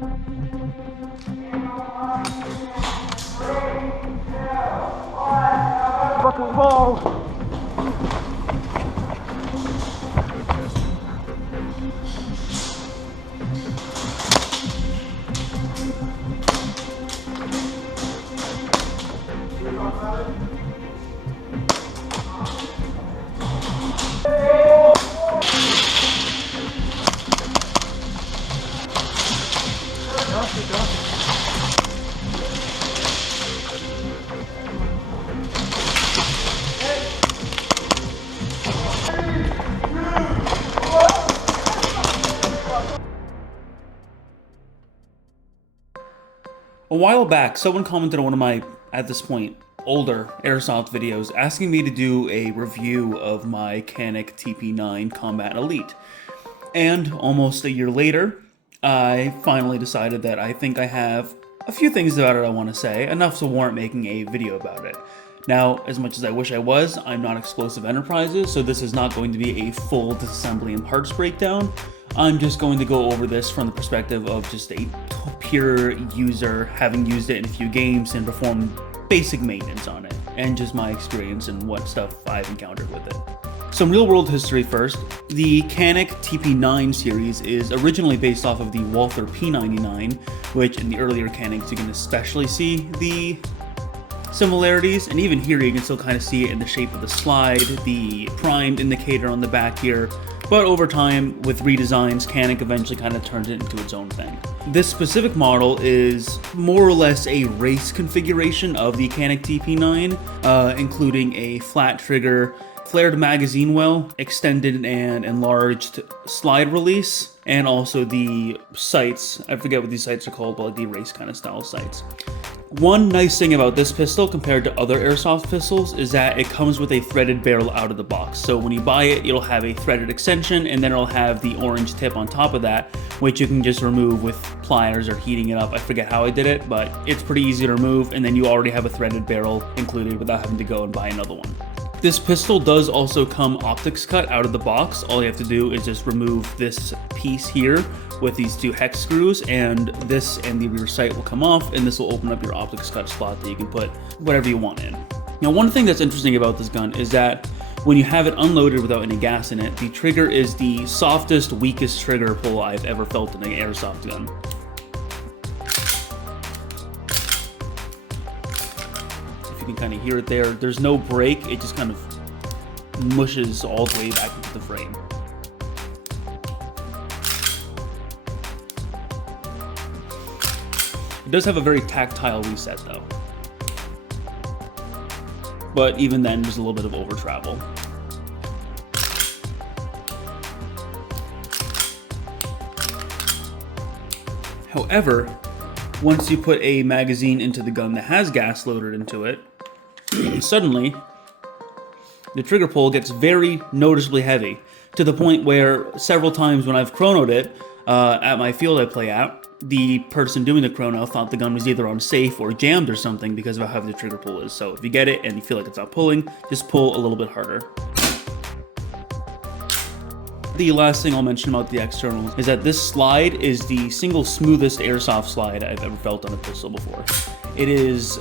Fucking ball. A while back, someone commented on one of my, at this point, older Airsoft videos asking me to do a review of my CANiK TP9 Combat Elite. And almost a year later, I finally decided that I think I have a few things about it I want to say, enough to warrant making a video about it. Now, as much as I wish I was, I'm not Explosive Enterprises, so this is not going to be a full disassembly and parts breakdown. I'm just going to go over this from the perspective of just a pure user, having used it in a few games and performed basic maintenance on it, and just my experience and what stuff I've encountered with it. Some real-world history first. The CANiK TP9 series is originally based off of the Walther P99, which in the earlier CANiKs you can especially see the similarities, and even here you can still kind of see it in the shape of the slide, the primed indicator on the back here. But over time, with redesigns, CANiK eventually kind of turned it into its own thing. This specific model is more or less a race configuration of the CANiK TP9, including a flat trigger, flared magazine well, extended and enlarged slide release, and also the sights. I forget what these sights are called, but like the race kind of style sights. One nice thing about this pistol compared to other Airsoft pistols is that it comes with a threaded barrel out of the box. So when you buy it, it'll have a threaded extension, and then it'll have the orange tip on top of that, which you can just remove with pliers or heating it up. I forget how I did it, but it's pretty easy to remove, and then you already have a threaded barrel included without having to go and buy another one. This pistol does also come optics cut out of the box. All you have to do is just remove this piece here with these two hex screws, and this and the rear sight will come off, and this will open up your optics cut slot that you can put whatever you want in. Now, one thing that's interesting about this gun is that when you have it unloaded without any gas in it, the trigger is the softest, weakest trigger pull I've ever felt in an Airsoft gun. If you can kind of hear it there, there's no break, it just kind of mushes all the way back into the frame. It does have a very tactile reset though. But even then, there's a little bit of over travel. However, once you put a magazine into the gun that has gas loaded into it, suddenly the trigger pull gets very noticeably heavy, to the point where several times when I've chronoed it at my field I play at, the person doing the chrono thought the gun was either unsafe or jammed or something because of how heavy the trigger pull is. So if you get it and you feel like it's not pulling, just pull a little bit harder. The last thing I'll mention about the externals is that this slide is the single smoothest Airsoft slide I've ever felt on a pistol before. It is...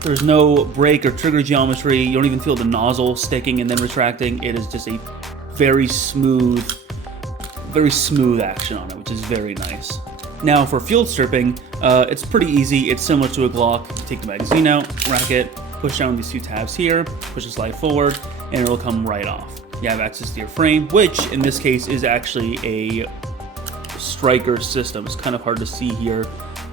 There's no break or trigger geometry. You don't even feel the nozzle sticking and then retracting. It is just a very smooth action on it, which is very nice. Now for field stripping, it's pretty easy. It's similar to a Glock. You take the magazine out, rack it, push down these two tabs here, push the slide forward, and it'll come right off. You have access to your frame, which in this case is actually a striker system. It's kind of hard to see here,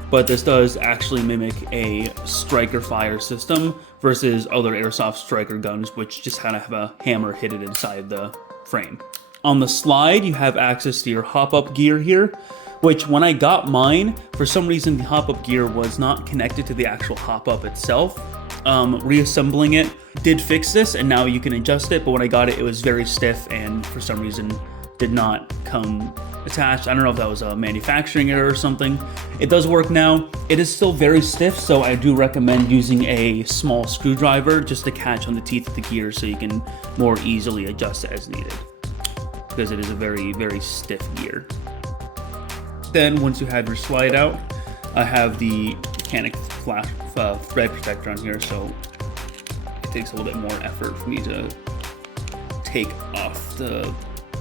but this does actually mimic a striker fire system versus other Airsoft striker guns, which just kind of have a hammer hidden inside the frame. On the slide, you have access to your hop-up gear here, which when I got mine, for some reason the hop-up gear was not connected to the actual hop-up itself. Reassembling it did fix this, and now you can adjust it, but when I got it, it was very stiff and for some reason did not come attached. I don't know if that was a manufacturing error or something. It does work now. It is still very stiff, so I do recommend using a small screwdriver just to catch on the teeth of the gear so you can more easily adjust it as needed, because it is a very, very stiff gear. Then once you have your slide out, I have the CANiK flash thread protector on here, so it takes a little bit more effort for me to take off the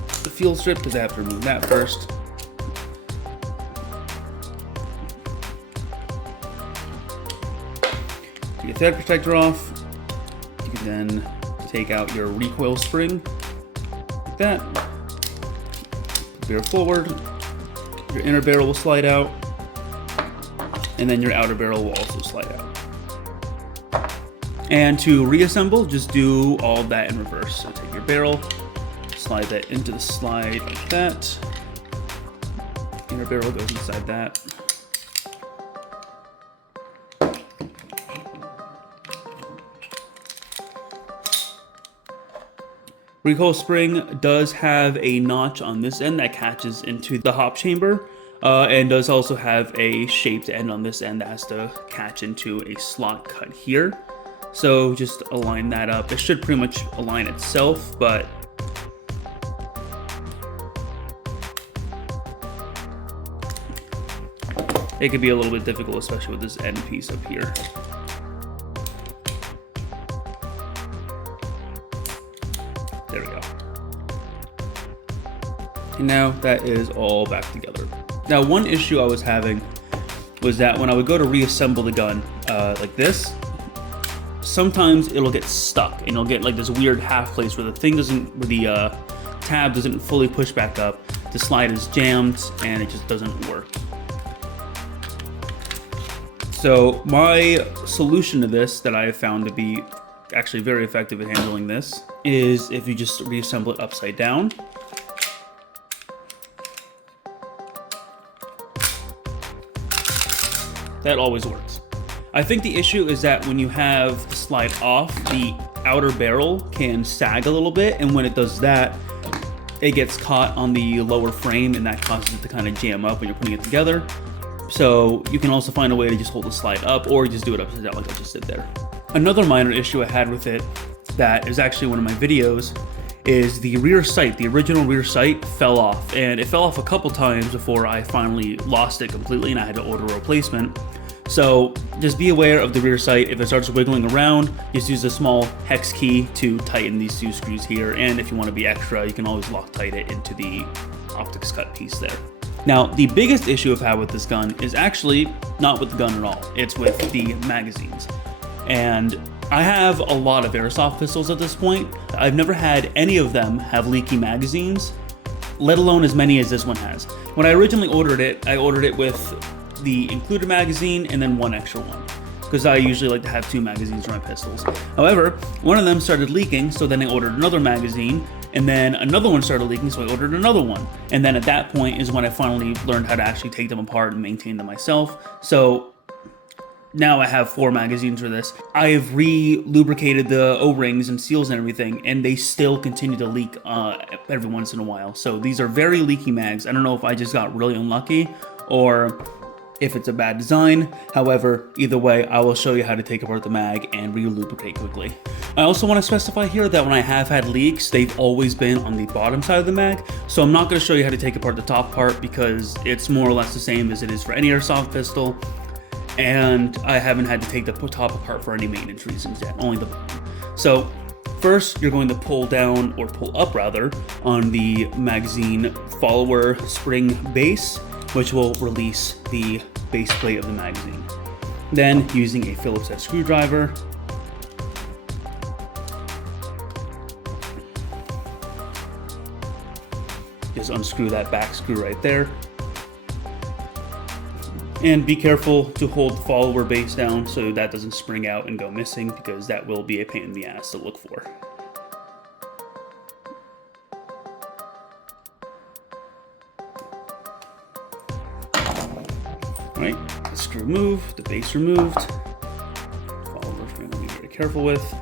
field strip because I have to remove that first. Take your thread protector off. You can then take out your recoil spring like that. Barrel forward. Your inner barrel will slide out, and then your outer barrel will also slide out. And to reassemble, just do all of that in reverse. So take your barrel, slide that into the slide like that. Inner barrel goes inside that. Recoil spring does have a notch on this end that catches into the hop chamber, and does also have a shaped end on this end that has to catch into a slot cut here. So just align that up. It should pretty much align itself, but it could be a little bit difficult, especially with this end piece up here. There we go. And now that is all back together. Now, one issue I was having was that when I would go to reassemble the gun like this, sometimes it'll get stuck and you'll get like this weird half place where the thing doesn't, where the tab doesn't fully push back up, the slide is jammed, and it just doesn't work. So my solution to this that I have found to be actually very effective at handling this is if you just reassemble it upside down. That always works. I think the issue is that when you have the slide off, the outer barrel can sag a little bit, and when it does that, it gets caught on the lower frame, and that causes it to kind of jam up when you're putting it together. So you can also find a way to just hold the slide up, or just do it upside down like I just did there. Another minor issue I had with it that is actually one of my videos is the rear sight. The original rear sight fell off, and it fell off a couple times before I finally lost it completely and I had to order a replacement. So just be aware of the rear sight. If it starts wiggling around, just use a small hex key to tighten these two screws here, and if you want to be extra, you can always Loctite it into the optics cut piece there. Now, the biggest issue I've had with this gun is actually not with the gun at all. It's with the magazines. And I have a lot of Airsoft pistols at this point. I've never had any of them have leaky magazines, let alone as many as this one has. When I originally ordered it, I ordered it with the included magazine and then one extra one, because I usually like to have two magazines for my pistols. However, one of them started leaking, so then I ordered another magazine, and then another one started leaking, so I ordered another one. And then at that point is when I finally learned how to actually take them apart and maintain them myself. So now I have 4 magazines for this. I have re-lubricated the O-rings and seals and everything, and they still continue to leak every once in a while. So these are very leaky mags. I don't know if I just got really unlucky or if it's a bad design. However, either way, I will show you how to take apart the mag and re-lubricate quickly. I also want to specify here that when I have had leaks, they've always been on the bottom side of the mag. So I'm not going to show you how to take apart the top part because it's more or less the same as it is for any Airsoft pistol. And I haven't had to take the top apart for any maintenance reasons yet, only the bottom. So first, you're going to pull down, or pull up rather, on the magazine follower spring base, which will release the base plate of the magazine. Then, using a Phillips head screwdriver, just unscrew that back screw right there. And be careful to hold the follower base down so that doesn't spring out and go missing, because that will be a pain in the ass to look for. Alright, the screw removed, the base removed, follower we're going to be very careful with,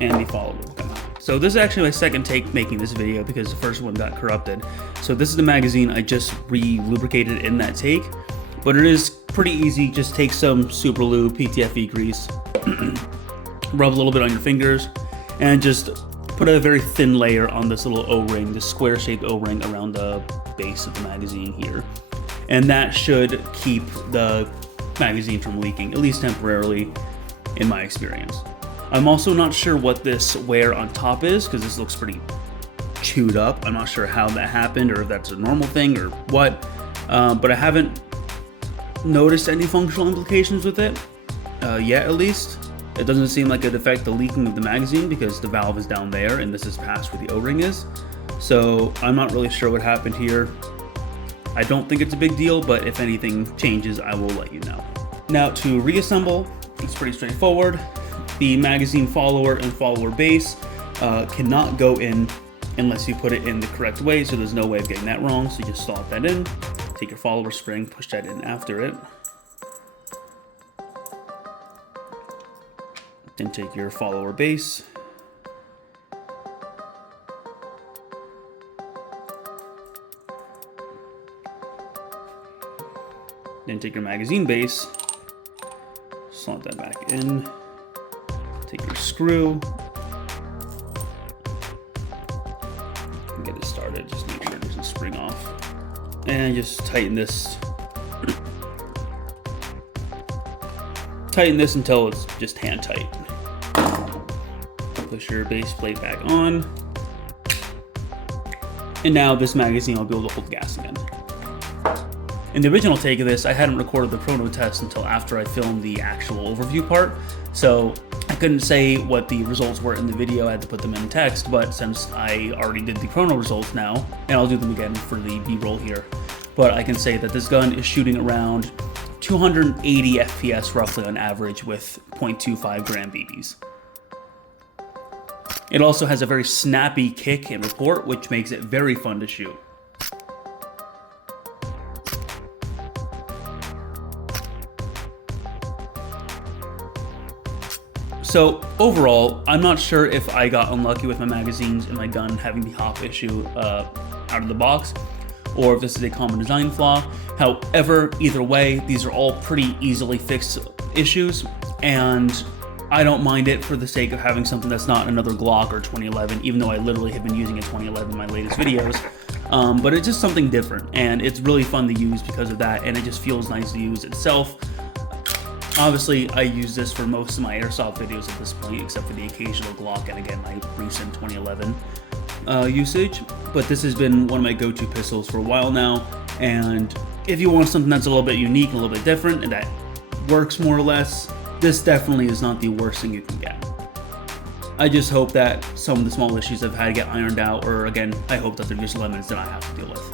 and the follower will come out. So this is actually my second take making this video because the first one got corrupted. So this is the magazine I just re-lubricated in that take. But it is pretty easy. Just take some super lube, PTFE grease, rub a little bit on your fingers, and just put a very thin layer on this little O-ring, this square-shaped O-ring around the base of the magazine here. and that should keep the magazine from leaking, at least temporarily, in my experience. I'm also not sure what this wear on top is, because this looks pretty chewed up. I'm not sure how that happened, or if that's a normal thing, or what, but I haven't noticed any functional implications with it, yet at least. It doesn't seem like it'd affect the leaking of the magazine, because the valve is down there, and this is past where the O-ring is. So I'm not really sure what happened here. I don't think it's a big deal, but if anything changes, I will let you know. Now to reassemble, it's pretty straightforward. The magazine follower and follower base cannot go in unless you put it in the correct way, so there's no way of getting that wrong, so you just slot that in, take your follower spring, push that in after it, then take your follower base, then take your magazine base, slot that back in, take your screw, and get it started. Just make sure it doesn't spring off. And just tighten this. Tighten this until it's just hand tight. Push your base plate back on. And now this magazine will be able to hold gas again. In the original take of this, I hadn't recorded the chrono test until after I filmed the actual overview part, so I couldn't say what the results were in the video. I had to put them in text, but since I already did the chrono results now, and I'll do them again for the B-roll here, but I can say that this gun is shooting around 280 FPS roughly on average with 0.25 gram BBs. It also has a very snappy kick and report, which makes it very fun to shoot. So overall, I'm not sure if I got unlucky with my magazines and my gun having the hop issue out of the box, or if this is a common design flaw. However, either way, these are all pretty easily fixed issues, and I don't mind it for the sake of having something that's not another Glock or 2011, even though I literally have been using a 2011 in my latest videos. But it's just something different, and it's really fun to use because of that, and it just feels nice to use itself. Obviously, I use this for most of my Airsoft videos at this point, except for the occasional Glock and again my recent 2011 usage. But this has been one of my go-to pistols for a while now, and if you want something that's a little bit unique, a little bit different, and that works more or less, this definitely is not the worst thing you can get. I just hope that some of the small issues I've had get ironed out, or again, I hope that they're just lemons that I have to deal with.